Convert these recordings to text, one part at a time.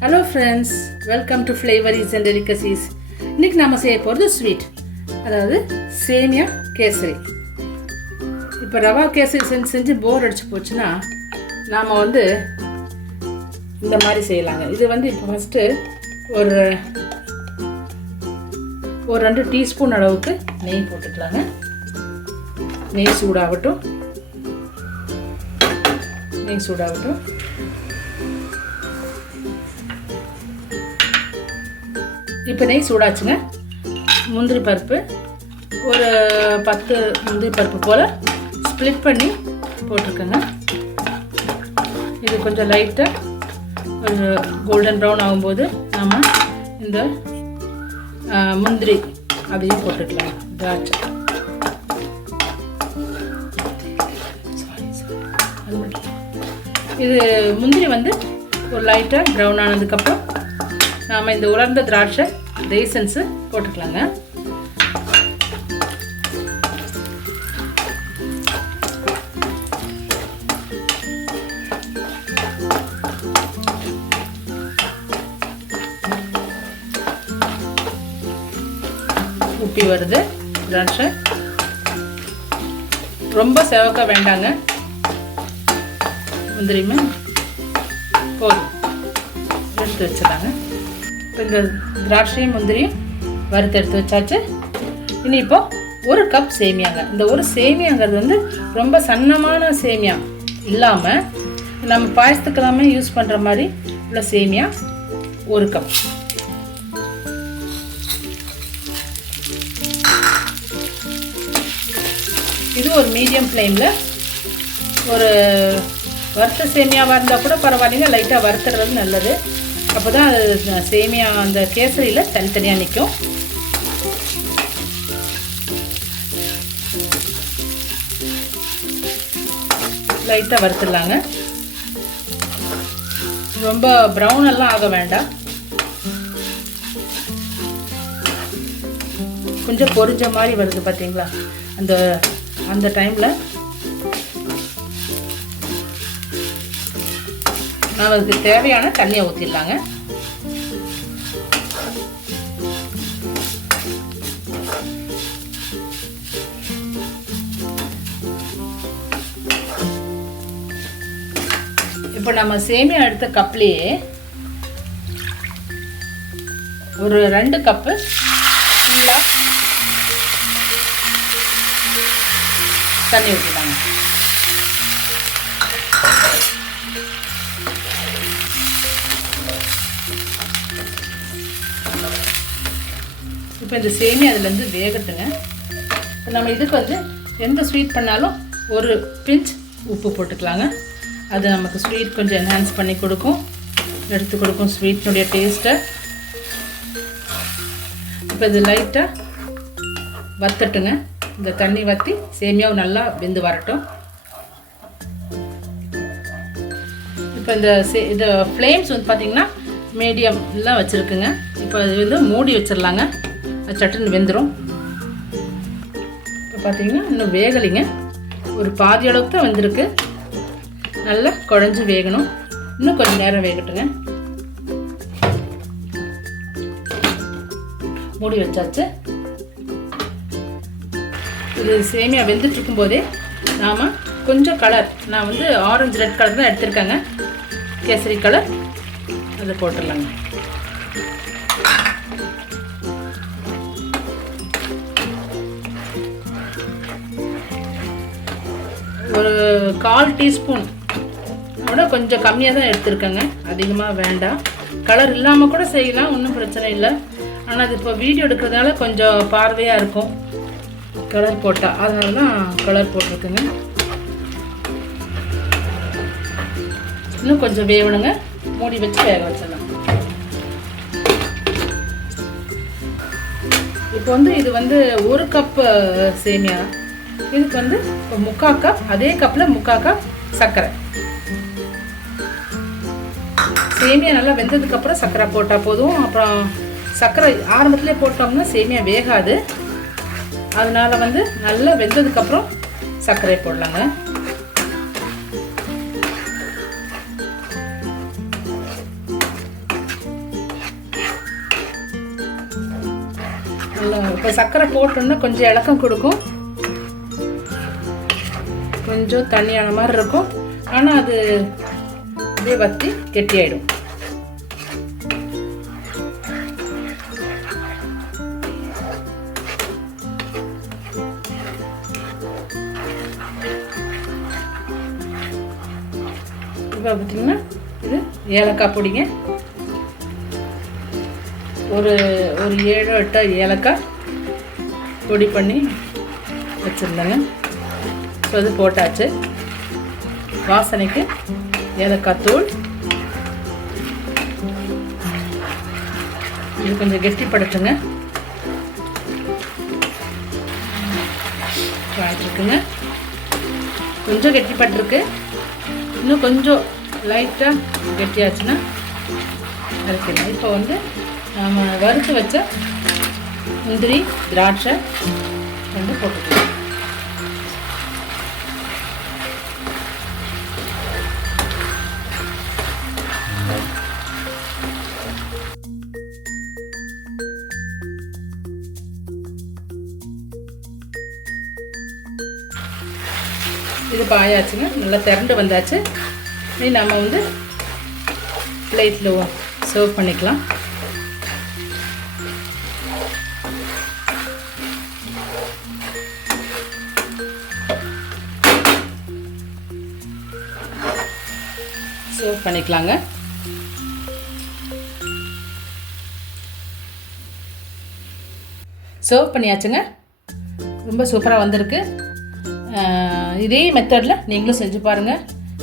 Hello friends, welcome to flavours and delicacies. இன்றைக்கி நாம் செய்ய போகிறது ஸ்வீட், அதாவது சேமியா கேசரி. இப்போ ரவா கேசரி செஞ்சு போர் அடிச்சு போச்சுன்னா நாம் இந்த மாதிரி செய்யலாங்க. இது இப்போ ஃபஸ்ட்டு ஒரு 2 டீஸ்பூன் அளவுக்கு நெய் போட்டுக்கலாங்க. நெய் சூடாகட்டும். இப்போ நெய் சூடாச்சுங்க. முந்திரி பருப்பு ஒரு 10 முந்திரி பருப்பு போல் ஸ்ப்ளிட் பண்ணி போட்டிருக்கேங்க. இது கொஞ்சம் லைட்டாக ஒரு கோல்டன் ப்ரௌன் ஆகும்போது நம்ம இந்த முந்திரி அதையும் போட்டுக்கலாம். திராட்சை இது முந்திரி ஒரு லைட்டாக ப்ரௌன் ஆனதுக்கப்புறம் நாம் இந்த உலர்ந்த திராட்சை ரேசன்ஸு போட்டுக்கலாங்க. உப்பி வருது திராட்சை. ரொம்ப செவக்க வேண்டாங்க. முந்திரியுமே போதும், எடுத்து வச்சிடலாங்க. இப்போ இந்த திராட்சையும் முந்திரியும் வறுத்து எடுத்து வச்சாச்சு. இனி இப்போ 1 கப் சேமியாங்க. இந்த ஒரு சேமியாங்கிறது ரொம்ப சன்னமான சேமியா இல்லாமல் நம்ம பாயசத்துக்கு எல்லாமே யூஸ் பண்ணுற மாதிரி உள்ள சேமியா 1 கப். இது ஒரு மீடியம் ஃப்ளேமில் ஒரு வறுத்த சேமியாவாக இருந்தால் கூட பரவாயில்லைங்க, லைட்டாக வறுத்துறது நல்லது. அப்போ தான் அது சேமியா அந்த கேசரியில் தனித்தனியாக நிற்கும். லைட்டாக வறுத்துடலாங்க. ரொம்ப ப்ரௌன் எல்லாம் ஆக வேண்டாம். கொஞ்சம் பொரிஞ்ச மாதிரி வருது பார்த்தீங்களா? அந்த டைமில் நாம் அதுக்கு தேவையான தண்ணியை ஊற்றிடலாங்க. இப்போ நம்ம சேமியா எடுத்த கப்லேயே ஒரு 2 கப்பு ஃபுல்லாக தண்ணி ஊற்றிடலாங்க. இப்போ இந்த சேமியா அதுலேருந்து வேகட்டுங்க. இப்போ நம்ம இதுக்கு எந்த ஸ்வீட் பண்ணாலும் ஒரு பிஞ்ச் உப்பு போட்டுக்கலாங்க. அது நமக்கு ஸ்வீட் கொஞ்சம் என்ஹான்ஸ் பண்ணி கொடுக்கும், எடுத்து கொடுக்கும் ஸ்வீட்னுடைய டேஸ்ட்டை. இப்போ இது லைட்டாக வத்தட்டுங்க. இந்த தண்ணி வற்றி சேமியாவும் நல்லா வெந்து வரட்டும். இப்போ இந்த ஃப்ளேம்ஸ் பார்த்திங்கன்னா மீடியம்லாம் வச்சுருக்குங்க. இப்போ அது மூடி வச்சிடலாங்க. அது சட்டுன்னு வெந்துடும். இப்போ பார்த்தீங்கன்னா இன்னும் வேகலைங்க, ஒரு பாதி அளவுக்கு தான் வந்திருக்கு. நல்லா குழஞ்சி வேகணும். இன்னும் கொஞ்சம் நேரம் வேகட்டுங்க. மூடி வச்சாச்சு. இது சேமியா வெந்துட்டு இருக்கும்போதே நாம் கொஞ்சம் கலர், நான் ஆரஞ்சு ரெட் கலர் தான் எடுத்திருக்கேங்க, கேசரி கலர், அதை போட்டுடலாங்க. ஒரு 1/4 டீஸ்பூன் விட கொஞ்சம் கம்மியாக தான் எடுத்துருக்கேங்க, அதிகமாக வேண்டாம். கலர் இல்லாமல் கூட செய்யலாம், ஒன்றும் பிரச்சனை இல்லை. ஆனால் அது இப்போ வீடியோ எடுக்கிறதுனால கொஞ்சம் பார்வையாக இருக்கும் கலர் போட்டால், அதனால தான் கலர் போட்டிருக்குங்க. இன்னும் கொஞ்சம் வேகணுங்க. மூடி வச்சு வேக வச்சிடலாம். இப்போ இது 1 கப் சேமியா. இதுக்கு இப்போ 3/4 கப், அதே கப்பில் 3/4 கப் சர்க்கரை. சேமியா நல்லா வெந்ததுக்கப்புறம் சர்க்கரை போட்டால் போதும். அப்புறம் சர்க்கரை ஆரம்பத்திலே போட்டோம்னா சேமியா வேகாது. அதனால் நல்லா வெந்ததுக்கப்புறம் சர்க்கரை போடலாங்க. இப்போ சர்க்கரை போட்டோன்னா கொஞ்சம் இலக்கம் கொடுக்கும், கொஞ்சம் தண்ணியான மாதிரி இருக்கும். ஆனால் அது அப்படியே வற்றி கெட்டியாயிடும். இப்போ பார்த்தீங்கன்னா இது ஏலக்காய் பொடிங்க, ஒரு 7-8 ஏலக்காய் பொடி பண்ணி வச்சுருந்தேங்க. ஸோ அது போட்டாச்சு. வாசனைக்கு ஏலக்காய் தூள், இது கொஞ்சம் கெட்டிப்படுத்துங்க, வாங்கிட்டுருக்குங்க. கொஞ்சம் கெட்டிப்பட்டிருக்கு, இன்னும் கொஞ்சம் லைட்டாக கெட்டியாச்சுன்னா இறக்கிடலாம். இப்போ வந்து நம்ம வறுத்து வச்ச முந்திரி திராட்சை வந்து போட்டுக்கலாம். இது பாயாச்சுங்க, நல்லா திரண்டு வந்தாச்சு. இனி நம்ம வந்து பிளேட்டில் சர்வ் பண்ணிக்கலாம். சர்வ் பண்ணிக்கலாங்க. சர்வ் பண்ணியாச்சுங்க, ரொம்ப சூப்பராக வந்திருக்கு. இதே மெத்தடில் நீங்களும் செஞ்சு பாருங்கள்,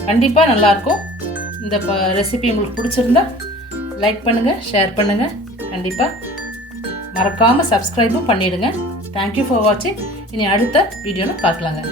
கண்டிப்பாக நல்லாயிருக்கும். இந்த ரெசிபி உங்களுக்கு பிடிச்சிருந்தா லைக் பண்ணுங்கள், ஷேர் பண்ணுங்கள், கண்டிப்பாக மறக்காமல் சப்ஸ்கிரைபும் பண்ணிவிடுங்க. தேங்க்யூ ஃபார் வாட்சிங். இனி அடுத்த வீடியோவில் பார்க்கலாங்க.